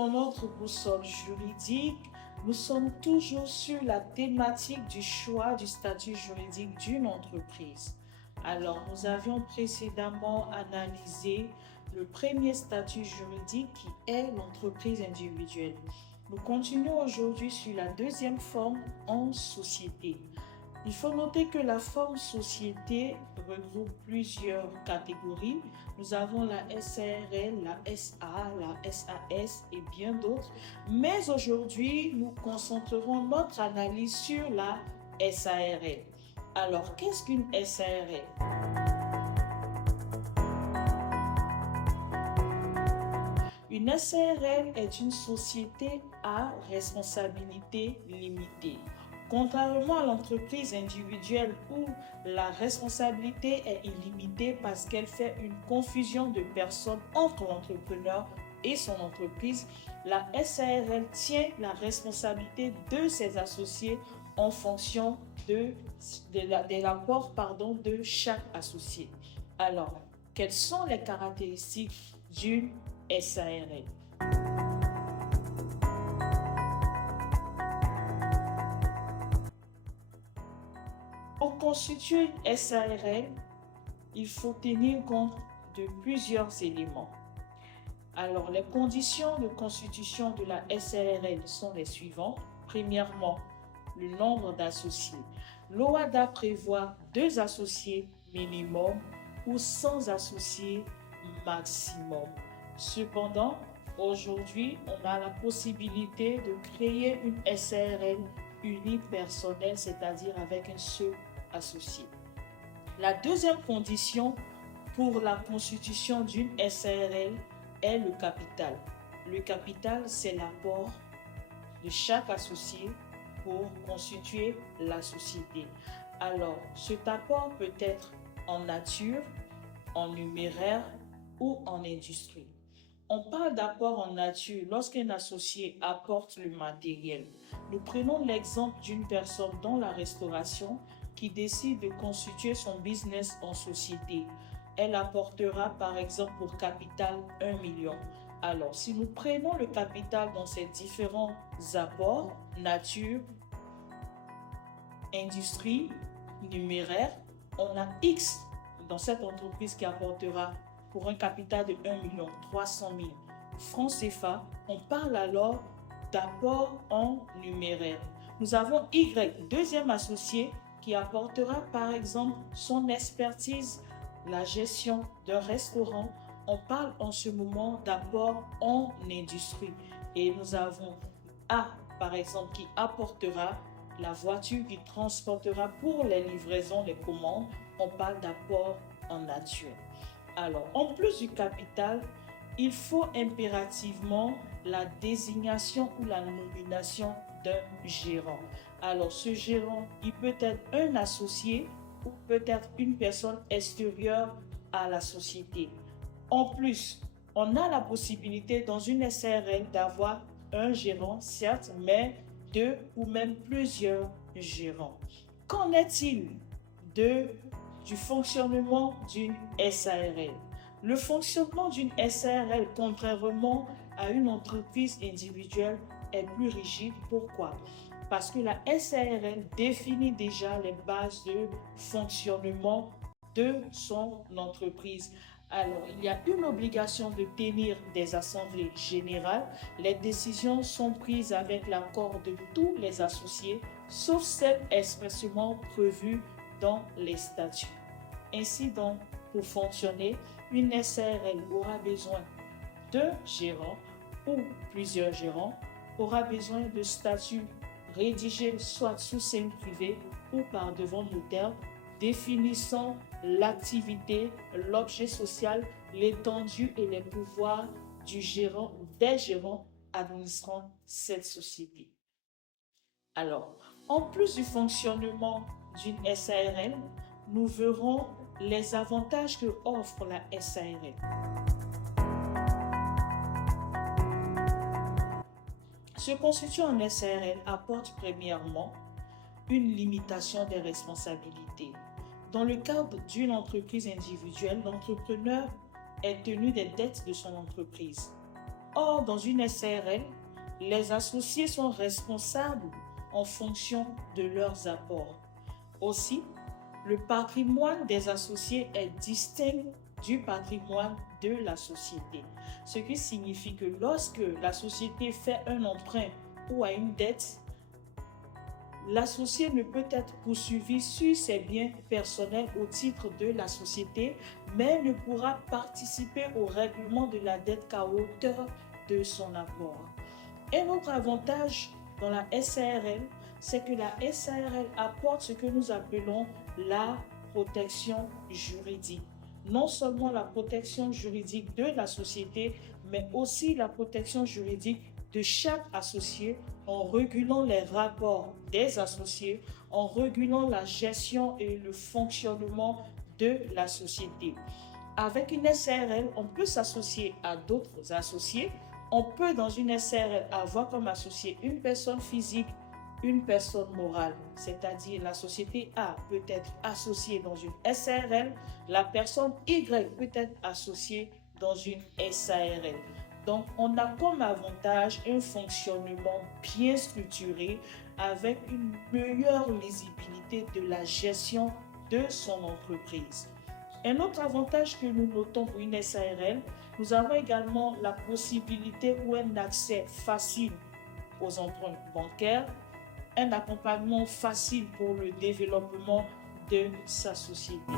dans notre boussole juridique, nous sommes toujours sur la thématique du choix du statut juridique d'une entreprise. Alors, nous avions précédemment analysé le premier statut juridique qui est l'entreprise individuelle. Nous continuons aujourd'hui sur la deuxième forme en société. Il faut noter que la forme société regroupe plusieurs catégories. Nous avons la SARL, la SA, la SAS et bien d'autres. Mais aujourd'hui, nous concentrerons notre analyse sur la SARL. Alors, qu'est-ce qu'une SARL? Une SARL est une société à responsabilité limitée. Contrairement à l'entreprise individuelle où la responsabilité est illimitée parce qu'elle fait une confusion de personnes entre l'entrepreneur et son entreprise, la SARL tient la responsabilité de ses associés en fonction des rapports de chaque associé. Alors, quelles sont les caractéristiques d'une SARL? Pour constituer une SARL, il faut tenir compte de plusieurs éléments. Alors, les conditions de constitution de la SARL sont les suivantes. Premièrement, le nombre d'associés. L'OHADA prévoit 2 associés minimum ou 100 associés maximum. Cependant, aujourd'hui, on a la possibilité de créer une SARL unipersonnelle, c'est-à-dire avec un seul associé. La deuxième condition pour la constitution d'une SARL est le capital. Le capital, c'est l'apport de chaque associé pour constituer la société. Alors, cet apport peut être en nature, en numéraire ou en industrie. On parle d'apport en nature lorsqu'un associé apporte le matériel. Nous prenons l'exemple d'une personne dans la restauration qui décide de constituer son business en société. Elle apportera par exemple pour capital 1 million. Alors, si nous prenons le capital dans ces différents apports, nature, industrie, numéraire, on a X dans cette entreprise qui apportera pour un capital de 1 300 000 francs CFA. On parle alors d'apport en numéraire. Nous avons Y, deuxième associé, qui apportera par exemple son expertise, la gestion d'un restaurant. On parle en ce moment d'apport en industrie. Et nous avons A, par exemple, qui apportera la voiture qui transportera pour les livraisons, les commandes. On parle d'apport en nature. Alors, en plus du capital, il faut impérativement la désignation ou la nomination d'un gérant. Alors, ce gérant, il peut être un associé ou peut être une personne extérieure à la société. En plus, on a la possibilité dans une SARL d'avoir un gérant, certes, mais 2 ou même plusieurs gérants. Qu'en est-il du fonctionnement d'une SARL? Le fonctionnement d'une SARL, contrairement à une entreprise individuelle, est plus rigide. Pourquoi? Parce que la SARL définit déjà les bases de fonctionnement de son entreprise. Alors, il y a une obligation de tenir des assemblées générales. Les décisions sont prises avec l'accord de tous les associés, sauf celles expressément prévues dans les statuts. Ainsi donc, pour fonctionner, une SARL aura besoin d'un gérant ou plusieurs gérants, aura besoin de statuts rédigés soit sous seing privé ou par devant notaire, définissant l'activité, l'objet social, l'étendue et les pouvoirs du gérant ou des gérants administrant cette société. Alors, en plus du fonctionnement d'une SARL, nous verrons les avantages que offre la SARL. Se constituer en SARL apporte premièrement une limitation des responsabilités. Dans le cadre d'une entreprise individuelle, l'entrepreneur est tenu des dettes de son entreprise. Or, dans une SARL, les associés sont responsables en fonction de leurs apports. Aussi, le patrimoine des associés est distinct du patrimoine de la société. Ce qui signifie que lorsque la société fait un emprunt ou a une dette, l'associé ne peut être poursuivi sur ses biens personnels au titre de la société, mais ne pourra participer au règlement de la dette qu'à hauteur de son apport. Un autre avantage dans la SARL, c'est que la SARL apporte ce que nous appelons la protection juridique. Non seulement la protection juridique de la société, mais aussi la protection juridique de chaque associé en régulant les rapports des associés, en régulant la gestion et le fonctionnement de la société. Avec une SARL, on peut s'associer à d'autres associés. On peut dans une SARL avoir comme associé une personne physique, une personne morale, c'est-à-dire la société A peut être associée dans une SARL, la personne Y peut être associée dans une SARL. Donc, on a comme avantage un fonctionnement bien structuré avec une meilleure lisibilité de la gestion de son entreprise. Un autre avantage que nous notons pour une SARL, nous avons également la possibilité ou un accès facile aux emprunts bancaires, un accompagnement facile pour le développement de sa société.